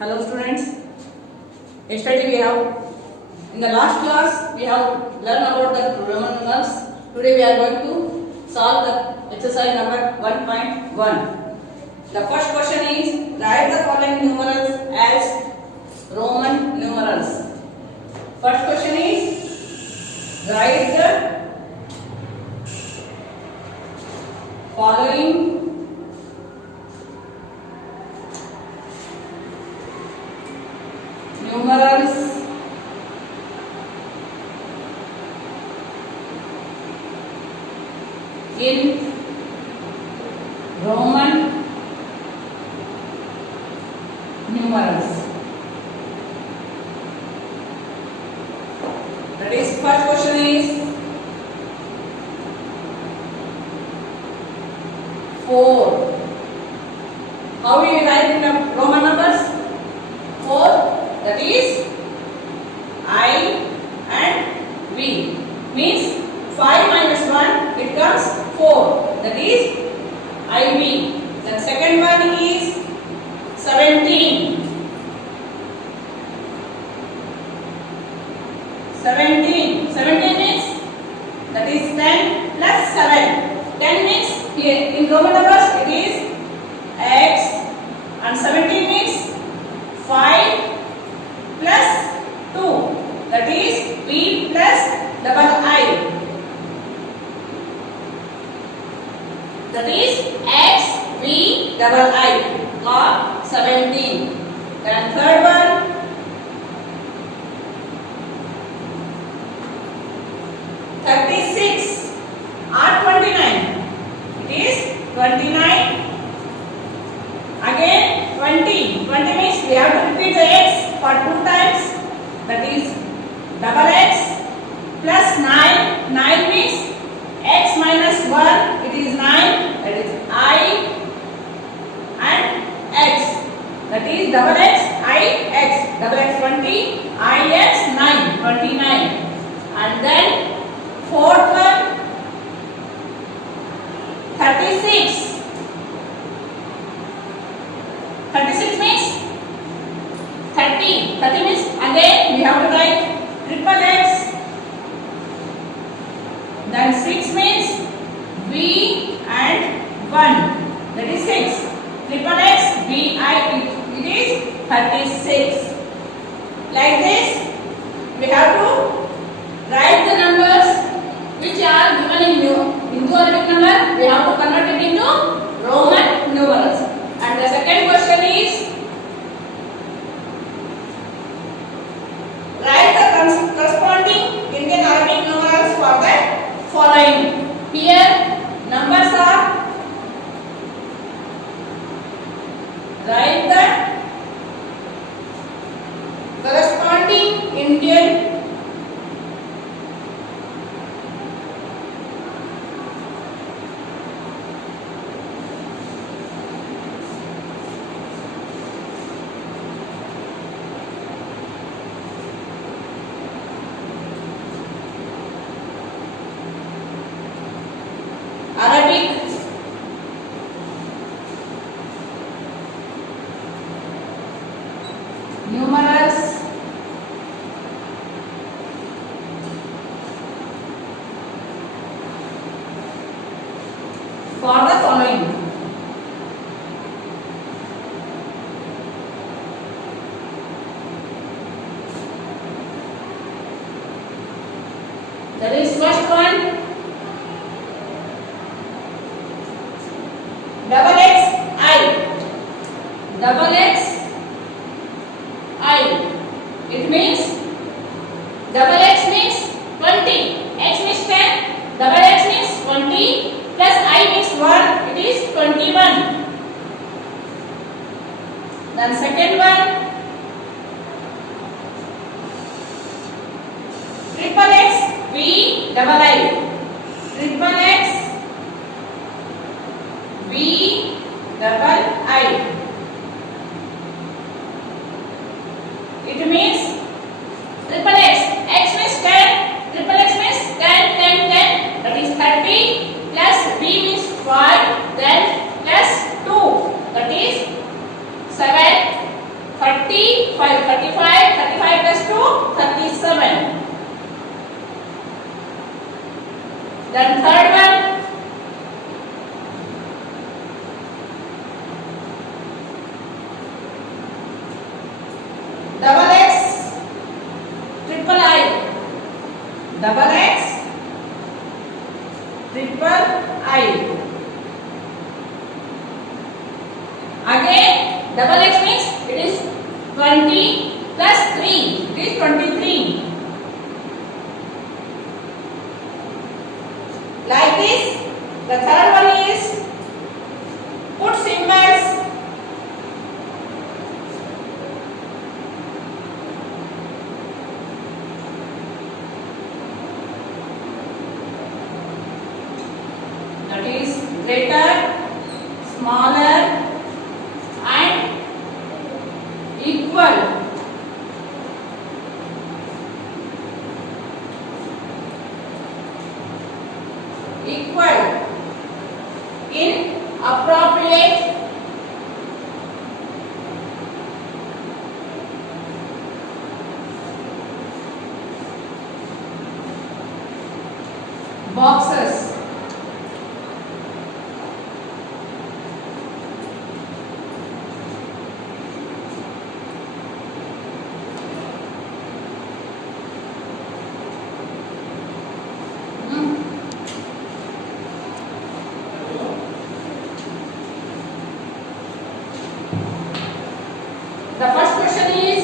Hello students. Yesterday we have in the last class we have learned about the Roman numerals. Today we are going to solve the exercise number 1.1. The first question is write the following numerals as Roman numerals. First question is write the following numerals in Roman numerals. That is, first question is 4. How we write in the Roman numbers? 4. That is I and V. Means 5 minus 1 it comes 4. That is IV. The second one is 17. 17 means that is 10 plus 7. 10 means here in Roman numbers it is X and 17 means 5 plus 2, that is V plus double I, that is X V double I or 17. Then third one 36 or 29, it is 29. Again 20 means we have to repeat the X for 2 times, that is double X plus 9 means X minus 1 it is 9, that is I and X, that is double X I X, double X 20 I X 9, 29. And then fourth one 36 means 30 means again we have to write triple X. Then 6 means V and 1, that is 6. Triple X V I it is 36. Like this we have to write the numbers which are given in Indo-Arabic number. We have to convert it into Roman numerals. And the second question is write the corresponding Indian Arabic numerals for the following. Here numbers are, write the corresponding Indian Arabic numerals for the following. That is first one double X I, it means double X means 20, X means 10, double X means 20 plus I means 1, it is 21. Then second one triple X V double I, triple X V double I, it means triple X means 10, triple X means 10, that is 30 plus V means 5, then plus 2, that is 7, 30 Then third one, double X, triple I. Double X, triple I. Again, double X means it is 20 plus 3. It is 23. Like this, the third one is put symbols. That is greater, smaller and equal. Equal in appropriate boxes. The first question is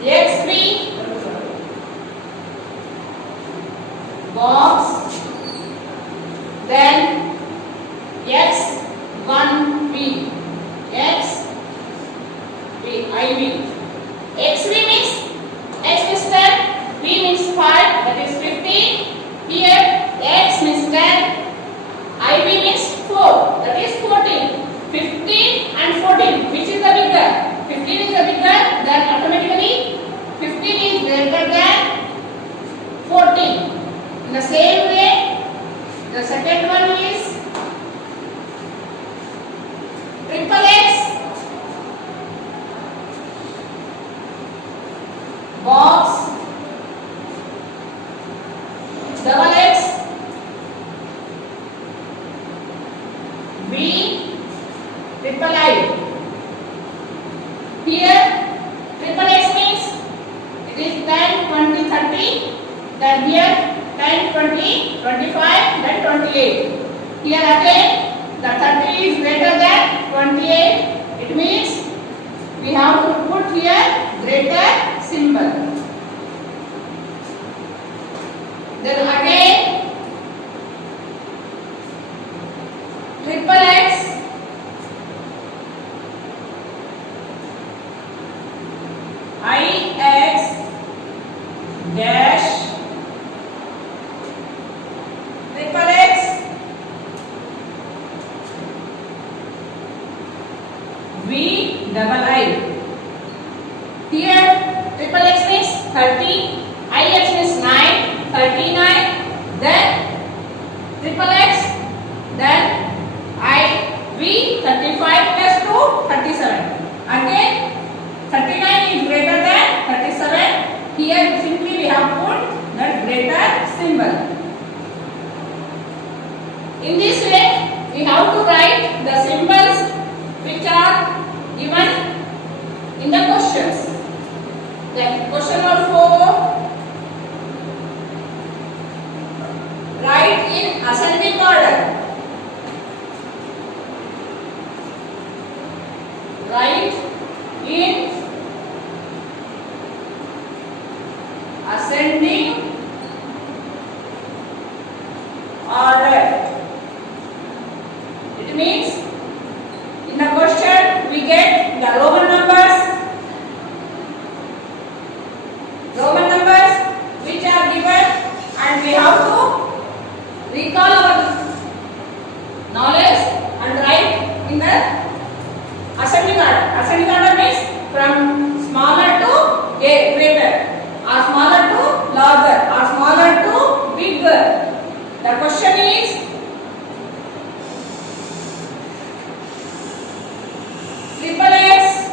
X3 box, then X1B, IV. X3 means X means 10, V means 5, that is 15. Here X means 10, IV means 4, that is 14. 15 and 14, which is the bigger? 15 is the bigger, then automatically 15 is greater than 14. In the same way, the second one is triple X box, double X, V, triple I. Here triple X means it is 10, 20, 30. Then here 10, 20, 25, then 28. Here again the 30 is greater than 28. It means we have to put here greater symbol. Then again triple X IX dash triple X V double I. Here triple X means 30, IX means 9, 39, then triple X, then IV 35 plus 2, 37. Again 39 is greater than 37. Here simply we have put the greater symbol. In this way, we have to write the symbols which are given in the questions. Like question number 4, write in ascending order. Write in ascending order. It means in the question we get the Roman numbers which are given, and we have to recall our knowledge and write in the ascending order. Ascending order means from smaller to greater, or smaller to larger, or smaller to bigger. The question is triple X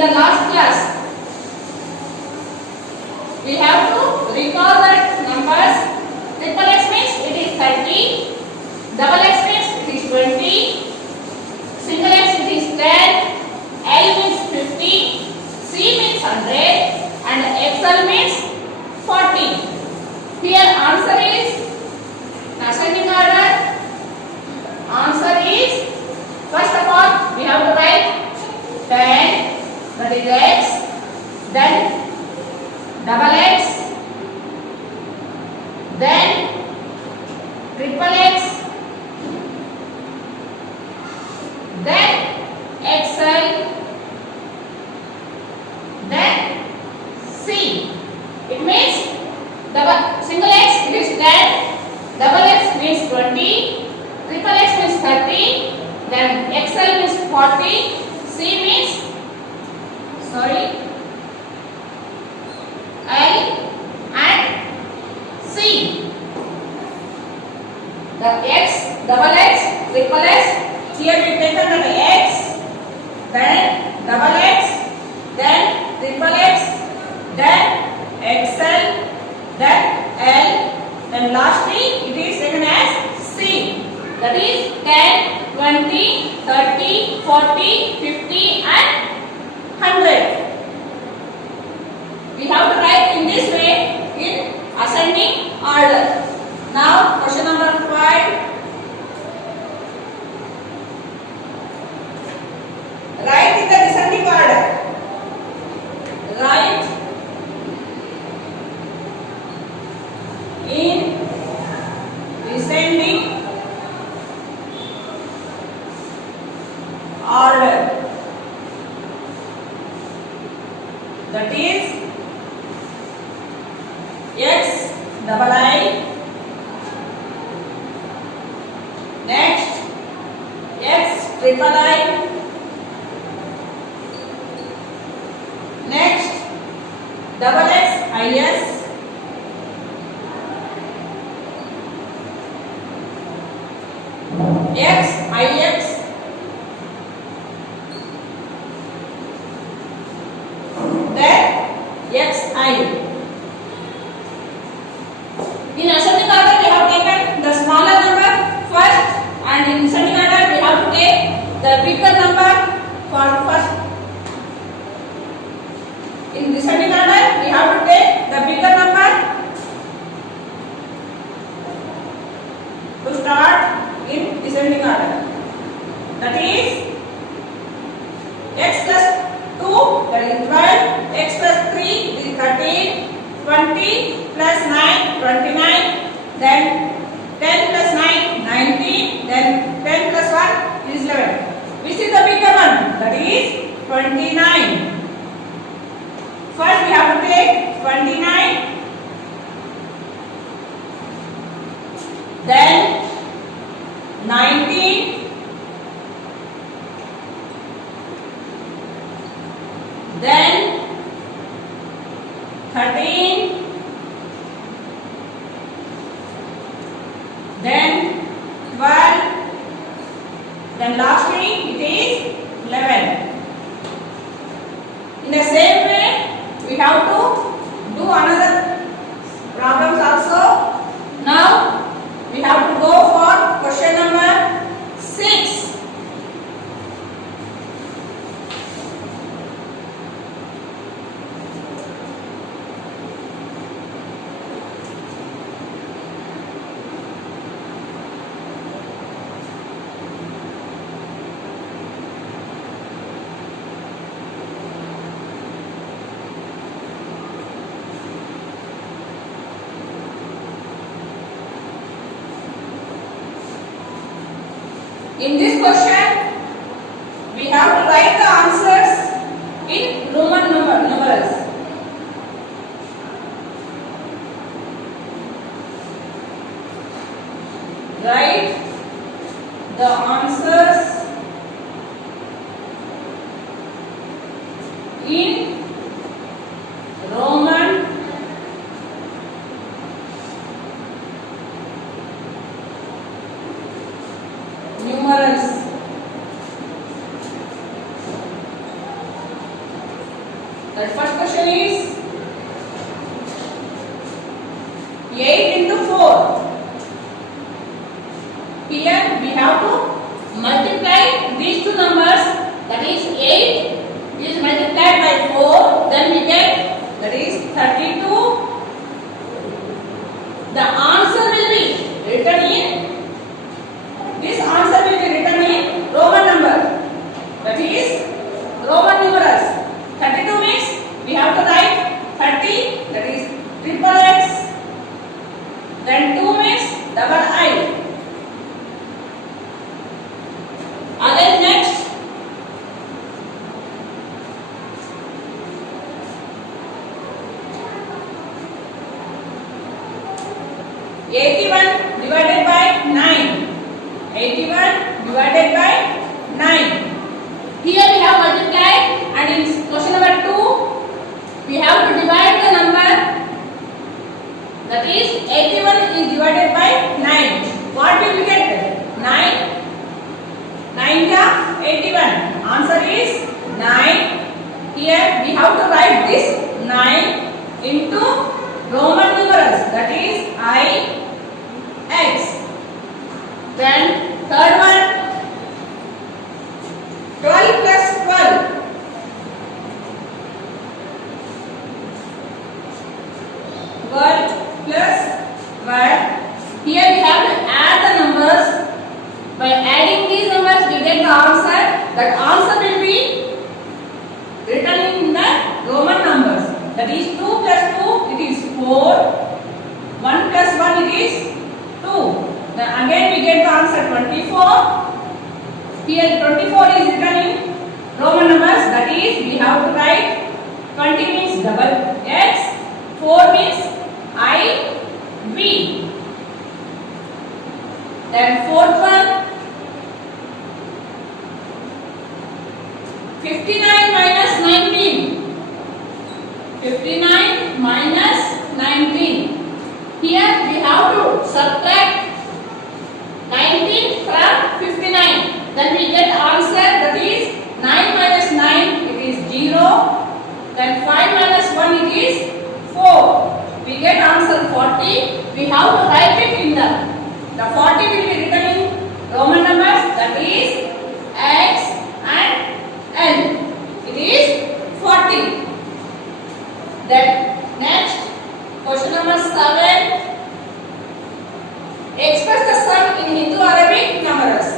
the last class. We have to recall that numbers. Triple X means it is 30, double X means it is 20, single X it is 10, L means 50, C means 100 and XL means 40. Here answer is in ascending order. Answer is, first of all we have to write 10, that is X, then double X, then triple X, then XL, then C. It means single X it is 10, double X means 20, triple X means 30, then XL means 40, C means L and C. The X, double X, triple X, here we taken the X, then double X, then triple X, then XL, then L, then lastly it is taken as C. That is 10, 20, 30, 40, 50 and 100. We have to write in this way in ascending order. Now question number 5. Write in the descending order. Write in descending order. That is X double I, next X triple I, next double X IS, X IX, then XI. In ascending order we have taken the smaller number first, and in descending order we have to take the bigger number for first. In descending order we have to take the bigger number to start in descending order. That is X plus 2, that is 12, X plus 3 is 13, 20 plus 9, 29, then 10 plus 9, 19, then 10 plus 1 is 11. Which is the bigger one? That is 29. First we have to take 29, then 19, then 13, then 12, then lastly it is 11. In the same way we have to do another problems also. Now we have to go for question number 6. In this question, we have to write the answers in Roman numerals. Write the answers in Roman numerals. The first question is 8 into 4. Here we have to multiply these two numbers, that is 8 is multiplied by 4, then we get that is 32. The answer will be written in, this answer will be written in Roman number, that is Roman numerals. 32 means we have to write 30, that is triple X, then 2 means double I. Again next, (81) divided by 9. 81 divided by 9. Here we have multiplied, and in question number 2 we have to divide the number, that is 81 is divided by 9. What will we get? 9. 9 ja 81. Answer is 9. Here we have to write this 9 into Roman numerals, that is I, X. Then third one, 12 plus 12. 12 plus 12. Here we have to add the numbers. By adding these numbers we get the answer. That answer will be written in the Roman numbers. That is 2 plus 2, it is 4. 1 plus 1, it is 2. Then again we get the answer 24. Here 24 is written in Roman numbers, that is we have to write 20 means double X, 4 means I, V. Then fourth one, 59 minus 19. 59 minus 19. Here we have to subtract 19 from 59. Then we get answer, that is 9 minus 9, it is 0. Then 5 minus 1, it is 4. We get answer 40. We have to write it in the 40 will be written in Roman numbers, that is X and L. It is 40. Then next, question number 7. Express the sum in Hindu-Arabic numerals.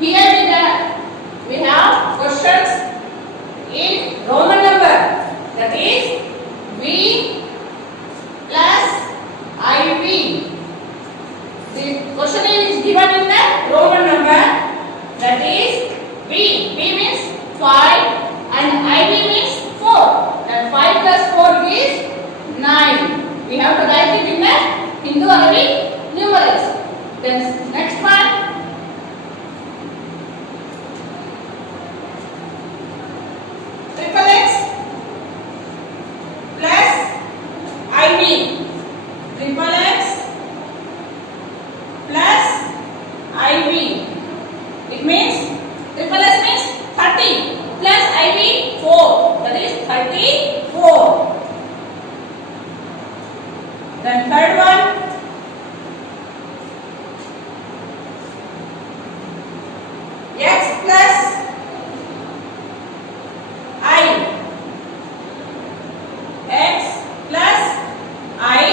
Here we have questions in Roman number, that is V plus IV. The question is given in the Roman number, that is V. V means 5 and IV means 4. Then 5 plus 4 is 9. We have to write it in the Hindu-Arabic numerals. Then next one. Triple X plus IV. Triple X plus IV. It means triple X means 30 plus IV 4. That is 34. Then third one. X plus I. X plus I.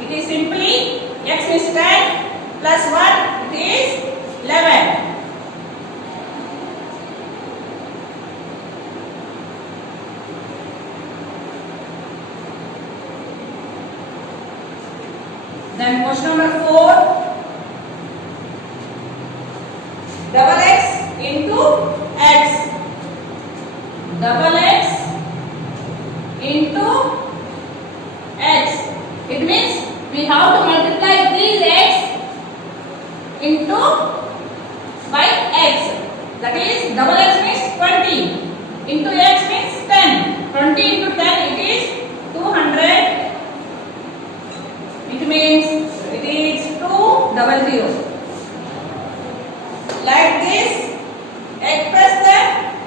It is simply X is 10 plus 1, it is 11. Then question number 4. Double X into X. Double X into X. It means we have to multiply these x into by x. That is double x means 20 into x means 10. 20 into 10 it is 200. It means it is 200. Like this, express the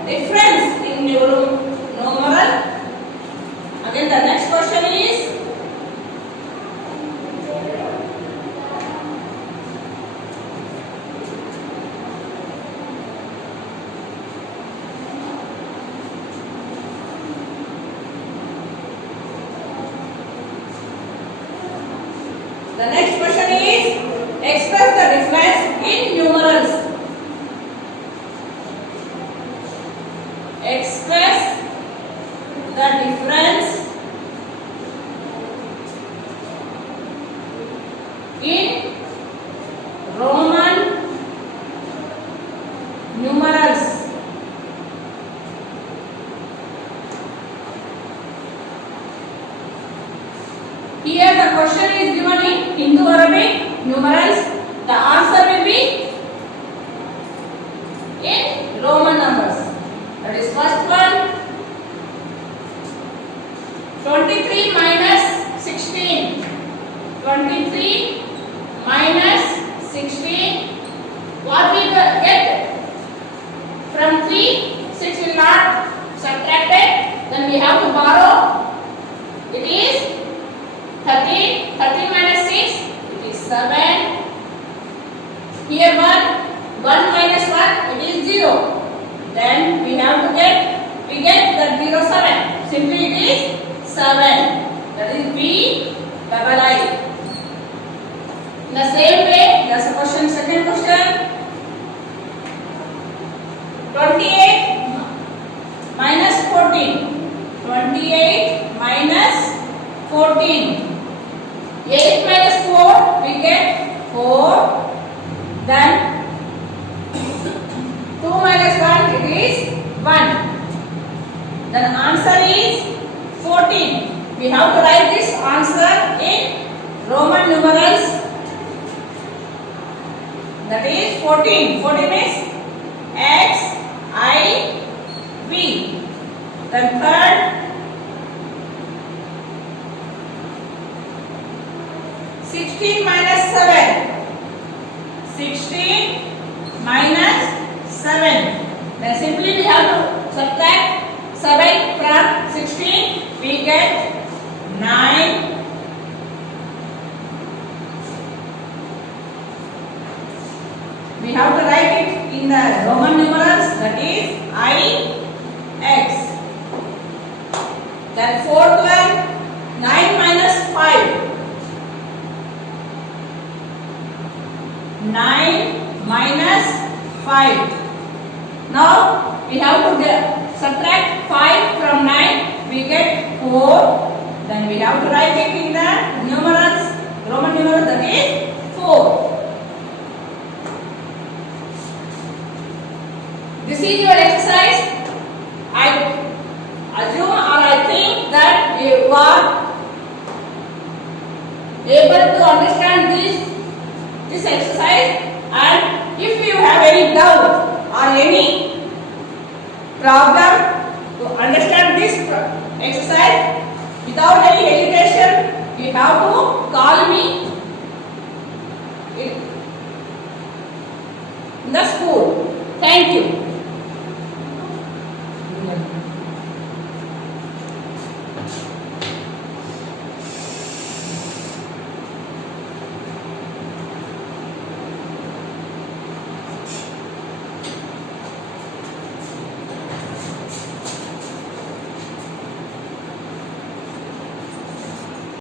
difference in numeral. Again, the next question is express the difference in numerals. Express the difference in Roman numerals. Here the question is given in Hindu-Arabic numerals. The answer will be in Roman numbers. That is first one. 23 minus 16. 23 minus 16. What we get from 3? 6 will not subtracted. Then we have to borrow. It is 13. 13 minus 6. It is 7. Here 1 minus 1, it is 0. Then we have to get the 0 7. Simply it is 7. That is B double I. In the same way, that's the question. Second question. 28 minus 14. 28 minus 14. 8 minus 4, we get 4. Then 2 minus 1, it is 1. Then answer is 14. We have to write this answer in Roman numerals. That is 14. 14 means X, I, V. Then third, 16 minus 7. 16 minus 7. Then simply we have to subtract 7 from 16. We get 9. We have to write it in the Roman numerals. That is I, X. Then fourth one, 9 minus 5. 9 minus 5. Now we have to subtract 5 from 9. We get 4. Then we have to write it in the numerals, Roman numerals, that is 4. This is your exercise. I assume or I think that you are able to understand this exercise, and if you have any doubt or any problem to understand this exercise without any hesitation, you have to call me in the school. Thank you.